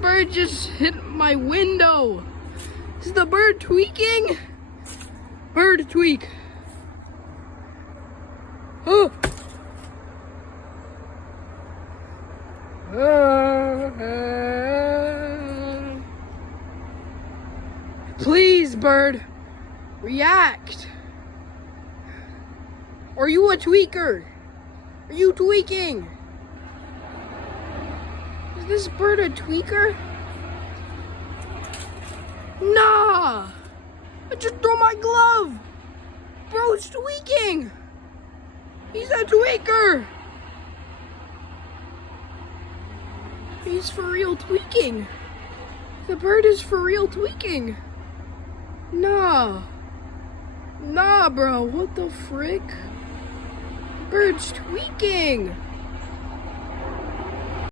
bird just hit my window. Is the bird tweaking? Bird tweak. Oh. Please, bird, react. Are you a tweaker? Are you tweaking? Is this bird a tweaker? Nah! I just threw my glove! Bro's tweaking! He's a tweaker! He's for real tweaking. The bird is for real tweaking. Nah. Nah, bro. What the frick? Bird's tweaking.